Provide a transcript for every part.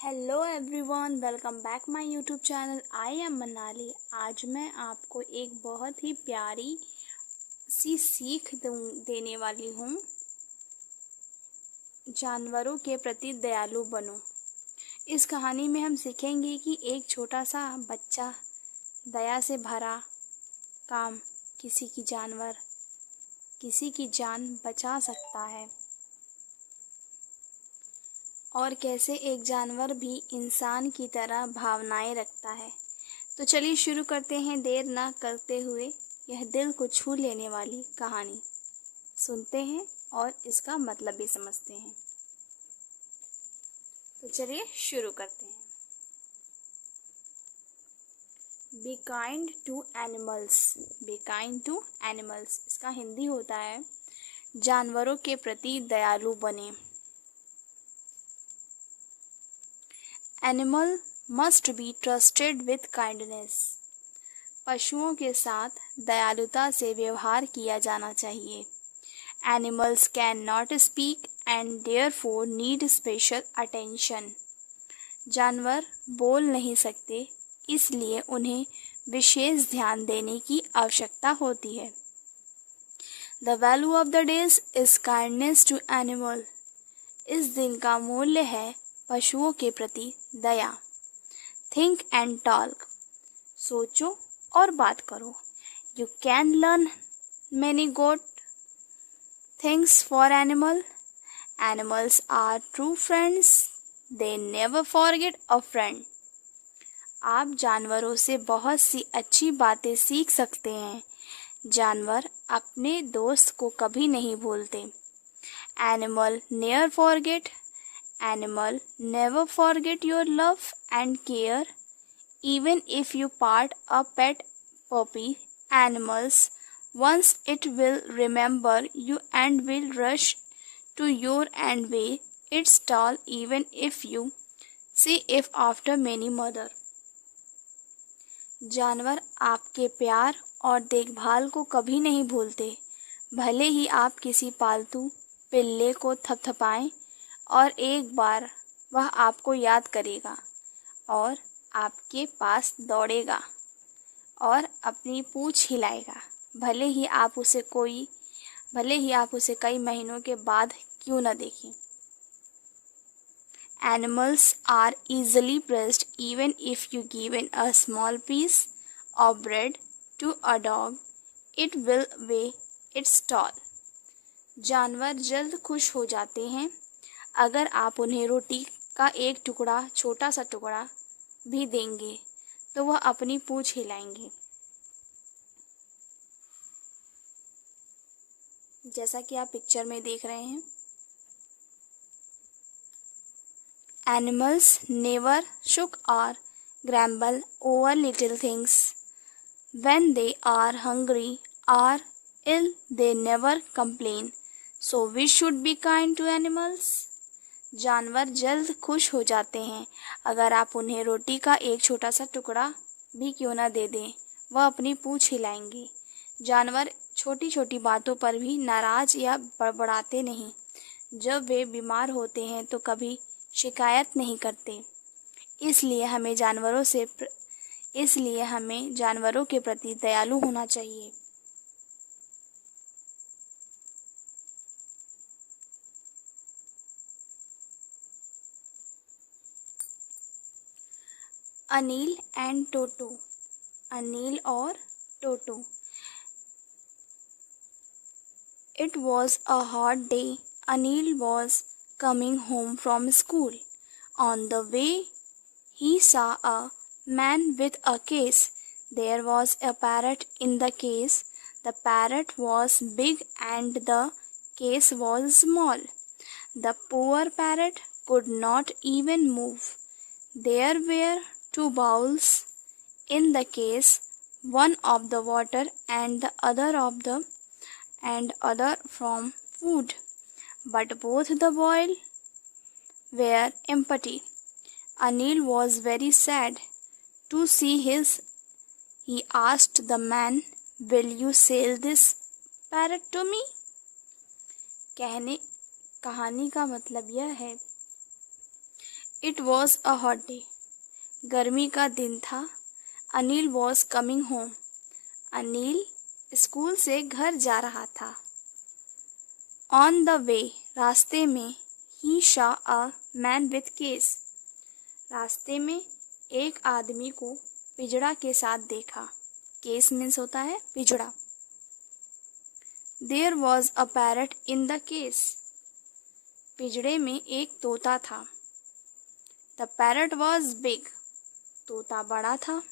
Hello everyone, welcome back my YouTube channel. I am Manali. आज मैं आपको एक बहुत ही प्यारी सी सीख देने वाली हूँ। जानवरों के प्रति दयालु बनो। इस कहानी में हम सीखेंगे कि एक छोटा सा बच्चा दया से भरा काम किसी की जान बचा सकता है, और कैसे एक जानवर भी इंसान की तरह भावनाएं रखता है। तो चलिए शुरू करते हैं, देर ना करते हुए यह दिल को छू लेने वाली कहानी सुनते हैं और इसका मतलब भी समझते हैं। तो चलिए शुरू करते हैं। Be kind to animals. Be kind to animals, इसका हिंदी होता है जानवरों के प्रति दयालु बने। Animal must be trusted with kindness. पशुओं के साथ दयालुता से व्यवहार किया जाना चाहिए। Animals can not speak and therefore need special attention. जानवर बोल नहीं सकते, इसलिए उन्हें विशेष ध्यान देने की आवश्यकता होती है। The value of the days is kindness to animal. इस दिन का मूल्य है पशुओं के प्रति दया। Think and talk. सोचो और बात करो। You can learn many good things for animal. Animals are true friends, they never forget a friend. आप जानवरों से बहुत सी अच्छी बातें सीख सकते हैं। जानवर अपने दोस्त को कभी नहीं भूलते। Animal never forget. Animal never forget your love and care. Even if you part a pet puppy, animals once it will remember you and will rush to your and way its tall even if you see if after many mother. जानवर आपके प्यार और देखभाल को कभी नहीं भूलते। भले ही आप किसी पालतू पिल्ले को थपथपाएं और एक बार वह आपको याद करेगा और आपके पास दौड़ेगा और अपनी पूंछ हिलाएगा, भले ही आप उसे कई महीनों के बाद क्यों न देखें। Animals are easily pleased even if you given a small piece of bread to a dog, it will weigh its tall. जानवर जल्द खुश हो जाते हैं अगर आप उन्हें रोटी का एक छोटा सा टुकड़ा भी देंगे तो वह अपनी पूंछ हिलाएंगे। जैसा कि आप पिक्चर में देख रहे हैं। Animals never sulk or grumble over little things. When they are hungry or ill they never complain, so we should be kind to animals. जानवर जल्द खुश हो जाते हैं अगर आप उन्हें रोटी का एक छोटा सा टुकड़ा भी क्यों न दे दें, वह अपनी पूंछ हिलाएंगे। जानवर छोटी छोटी बातों पर भी नाराज या बड़बड़ाते नहीं। जब वे बीमार होते हैं तो कभी शिकायत नहीं करते। इसलिए हमें जानवरों के प्रति दयालु होना चाहिए। Anil and Toto. अनिल और टोटो। It was a hot day. Anil was coming home from school. On the way, he saw a man with a case. There was a parrot in the case. The parrot was big and the case was small. The poor parrot could not even move. There were two bowls in the case, one of the water and the other from food. But both the bowls were empty. Anil was very sad to see his. He asked the man, "Will you sell this parrot to me?" कहानी का मतलब यह है It was a hot day. गर्मी का दिन था. Anil was coming home. Anil school से घर जा रहा था. On the way, रास्ते में, he saw a man with case. रास्ते में एक आदमी को पिजड़ा के साथ देखा. केस मीन्स होता है पिजड़ा. There was a parrot in the case. पिजड़े में एक तोता था. The parrot was big. तोता बड़ा था.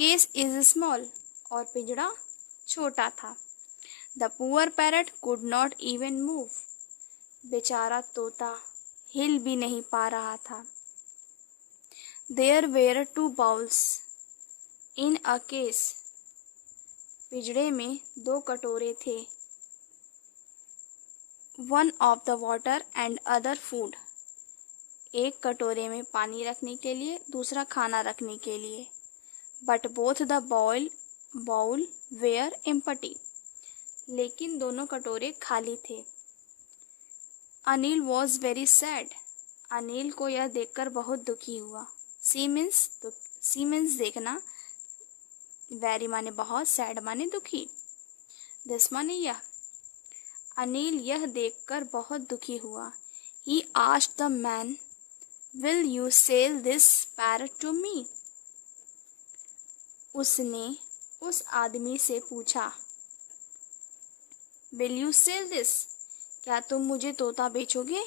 Case is small. और पिजड़ा छोटा था. The poor parrot could not even move. बेचारा तोता हिल भी नहीं पा रहा था. There were two bowls in a case. पिजड़े में दो कटोरे थे. One of the water and other food. एक कटोरे में पानी रखने के लिए, दूसरा खाना रखने के लिए. But both the bowl were empty. लेकिन दोनों कटोरे खाली थे. Anil was very sad. Anil को यह देखकर बहुत दुखी हुआ. सी मीन्स देखना. वेरी माने बहुत, सैड माने दुखी. दिस माने यह. अनिल यह देखकर बहुत दुखी हुआ. He asked the man, "Will you sell this parrot to me?" उसने उस आदमी से पूछा. Will you sell this? क्या तुम मुझे तोता बेचोगे?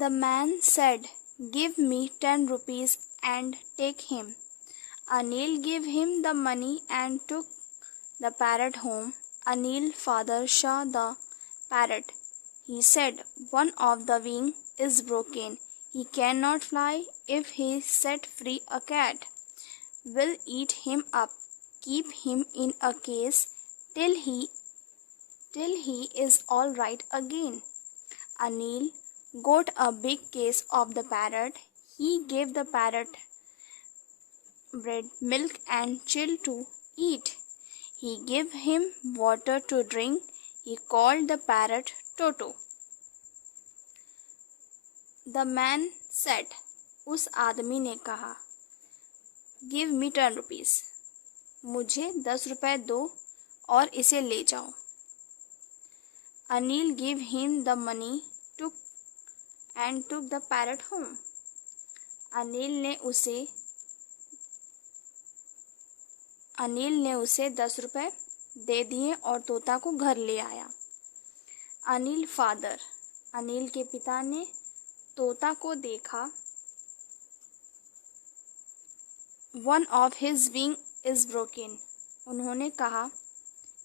The man said, "Give me 10 rupees and take him." Anil gave him the money and took the parrot home. Anil's father saw the parrot. He said, "One of the wings is broken. He cannot fly. If he set free a cat, will eat him up. Keep him in a case till he is all right again." Anil got a big case of the parrot. He gave the parrot bread, milk, and chill to eat. He gave him water to drink. He called the parrot Toto. The man said, उस आदमी ने कहा, "Give me 10 rupees. मुझे 10 रुपए दो और इसे ले जाओ." Anil gave him the money and took the parrot home. Anil ने उसे 10 रुपए दे दिए और तोता को घर ले आया. अनिल के पिता ने तोता को देखा. One of his wing is broken. उन्होंने कहा,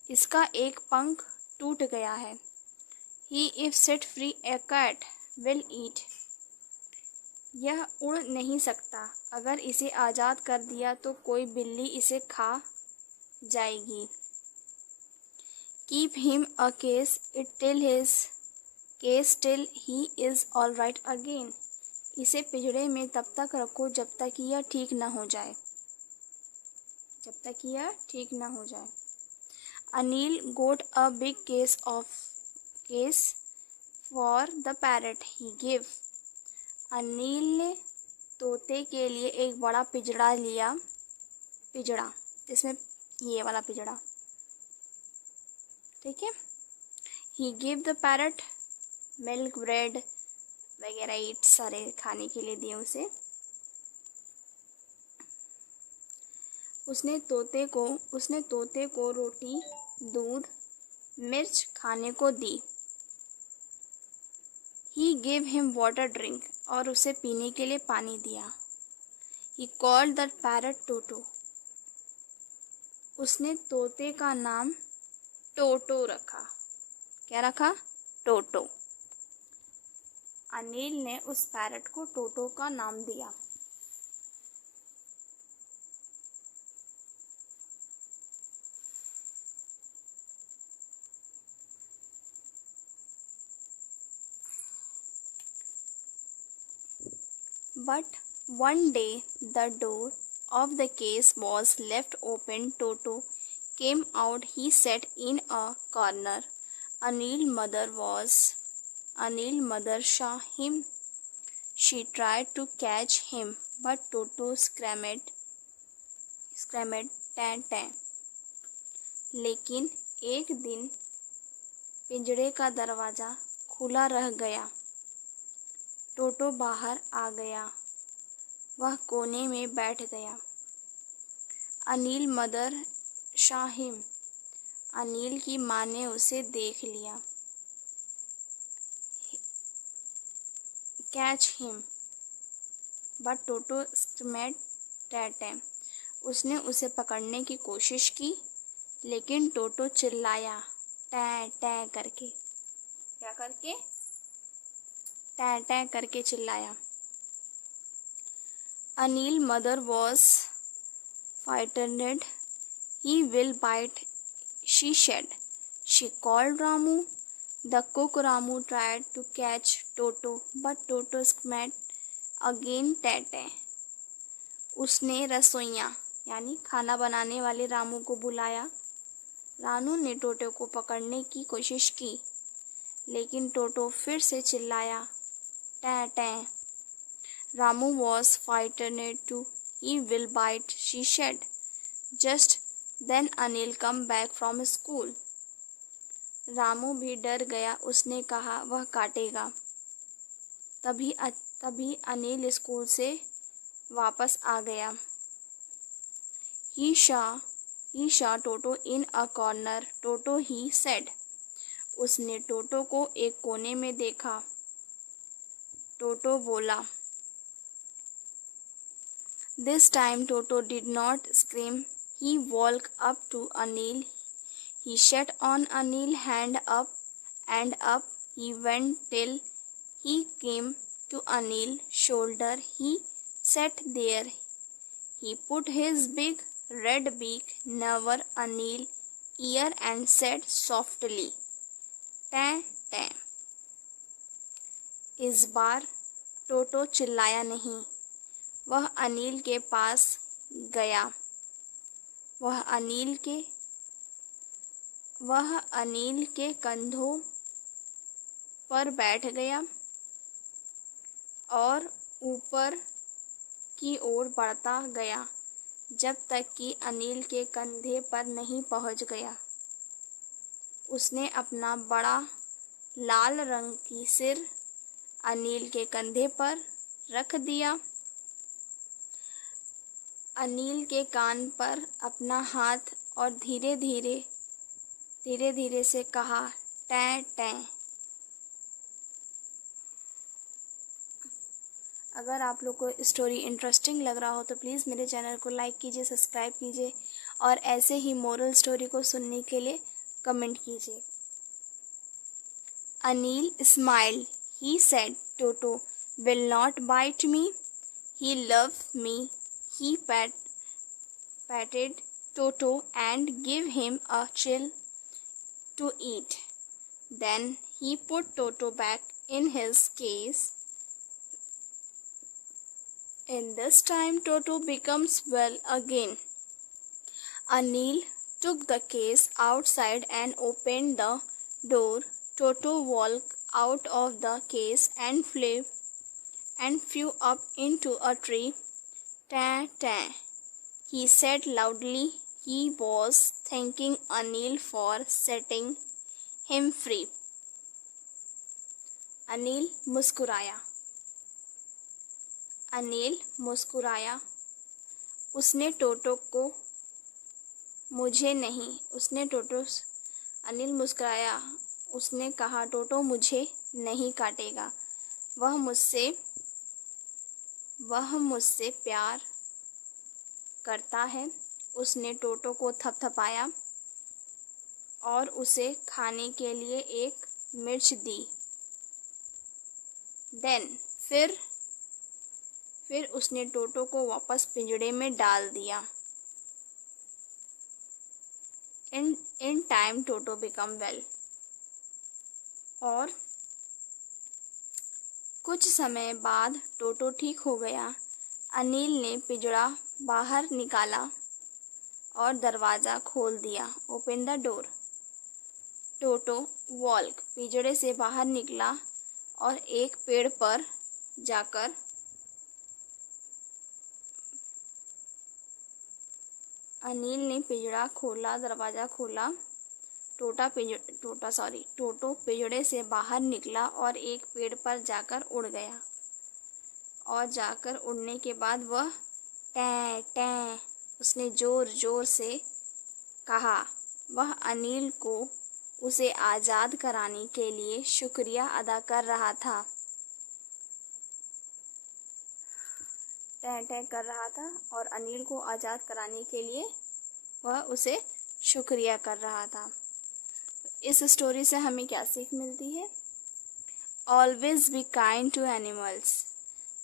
इसका एक पंख टूट गया है. He if set free a cat will eat. यह उड़ नहीं सकता. अगर इसे आज़ाद कर दिया तो कोई बिल्ली इसे खा जाएगी. Keep him a case till he is all right again. इसे पिंजरे में तब तक रखो जब तक यह ठीक न हो जाए. Anil got a big case for the parrot he gave. Anil ने तोते के लिए एक बड़ा पिंजरा लिया. इसमें ये वाला पिंजरा. ठीक है. He gave the parrot milk, bread वगैरह ईट सारे खाने के लिए दिए उसे. उसने तोते को रोटी, दूध, मिर्च खाने को दी. He gave him water drink. और उसे पीने के लिए पानी दिया. He called the parrot Toto. उसने तोते का नाम टोटो रखा. क्या रखा? टोटो. अनिल ने उस पैरट को टोटो का नाम दिया. But one day the door of the case was left open. Toto came out. He sat in a corner. Anil mother saw him. She tried to catch him, but Toto screamed, "Tan tan." लेकिन एक दिन पिंजड़े का दरवाजा खुला रह गया। टोटो बाहर आ गया। वह कोने में बैठ गया। अनिल मदर शाहिम, अनिल की माँ ने उसे देख लिया। Catch him, but toto screamed Tatum. उसने उसे पकड़ने की कोशिश की, लेकिन टोटो चिल्लाया टै टै करके। क्या करके? टै टै करके चिल्लाया। Anil mother was frightened. He will bite, she said. She called Ramu. The cook Ramu tried to catch Toto, but Toto screamed again tete. उसने रसोइया यानी खाना बनाने वाले रामू को बुलाया। रानू ने टोटो को पकड़ने की कोशिश की, लेकिन टोटो फिर से चिल्लाया टै टै। Ramu was frightened too. He will bite, she said. Just then Anil come back from school. Ramu भी डर गया। उसने कहा वह काटेगा। तभी अनिल स्कूल से वापस आ गया। He saw Toto in a corner. Toto, he said. उसने टोटो को एक कोने में देखा। टोटो बोला। This time Toto did not scream. He walked up to Anil. He sat on Anil's hand up and up. He went till he came to Anil's shoulder. He sat there. He put his big red beak near Anil's ear and said softly, "Tan tan." इस बार टोटो चिल्लाया नहीं। वह अनिल के पास गया। वह अनिल के कंधों पर बैठ गया और ऊपर की ओर बढ़ता गया जब तक कि अनिल के कंधे पर नहीं पहुंच गया। उसने अपना बड़ा लाल रंग की सिर अनिल के कंधे पर रख दिया। अनिल के कान पर अपना हाथ और धीरे धीरे से कहा टै टै। अगर आप लोग को स्टोरी इंटरेस्टिंग लग रहा हो तो प्लीज़ मेरे चैनल को लाइक कीजिए, सब्सक्राइब कीजिए और ऐसे ही मोरल स्टोरी को सुनने के लिए कमेंट कीजिए। Anil smiled. He said, "Toto will not bite me. He loves me." He patted Toto and gave him a chill to eat. Then he put Toto back in his case. In this time, Toto becomes well again. Anil took the case outside and opened the door. Toto walked out of the case and flew up into a tree. "Tan tan," he said loudly. He was thanking Anil for setting him free. Anil मुस्कुराया। अनिल मुस्कुराया। उसने टोटो को मुझे नहीं उसने टोटो अनिल मुस्कुराया। उसने कहा टोटो मुझे नहीं काटेगा। वह मुझसे प्यार करता है। उसने टोटो को थपथपाया और उसे खाने के लिए एक मिर्च दी। फिर उसने टोटो को वापस पिंजड़े में डाल दिया। In time Toto become well. और कुछ समय बाद टोटो ठीक हो गया। अनिल ने पिंजरा बाहर निकाला और दरवाज़ा खोल दिया। Open the door. Toto walk पिंजरे से बाहर निकला और एक पेड़ पर जाकर अनिल ने पिंजरा खोला, दरवाज़ा खोला। टोटो पिंजरे से बाहर निकला और एक पेड़ पर जाकर उड़ गया। और जाकर उड़ने के बाद वह टें टें उसने जोर जोर से कहा। वह अनिल को उसे आज़ाद कराने के लिए शुक्रिया अदा कर रहा था। टें टें कर रहा था और अनिल को आज़ाद कराने के लिए वह उसे शुक्रिया कर रहा था। इस स्टोरी से हमें क्या सीख मिलती है? Always be kind to animals.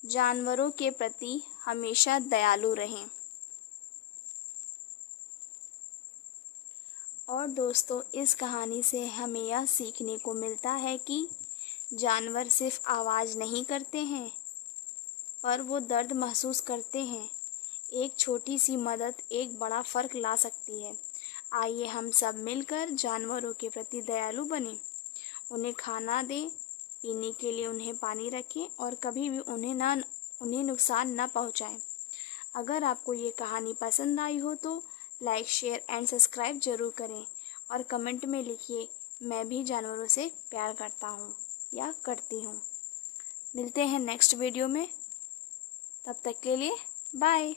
जानवरों के प्रति हमेशा दयालु रहें। और दोस्तों, इस कहानी से हमें यह सीखने को मिलता है कि जानवर सिर्फ आवाज़ नहीं करते हैं, पर वो दर्द महसूस करते हैं। एक छोटी सी मदद एक बड़ा फ़र्क ला सकती है। आइए हम सब मिलकर जानवरों के प्रति दयालु बनें। उन्हें खाना दें, पीने के लिए उन्हें पानी रखें और कभी भी उन्हें नुकसान न पहुंचाएं। अगर आपको ये कहानी पसंद आई हो तो लाइक, शेयर एंड सब्सक्राइब ज़रूर करें और कमेंट में लिखिए, मैं भी जानवरों से प्यार करता हूँ या करती हूँ। मिलते हैं नेक्स्ट वीडियो में। तब तक के लिए बाय।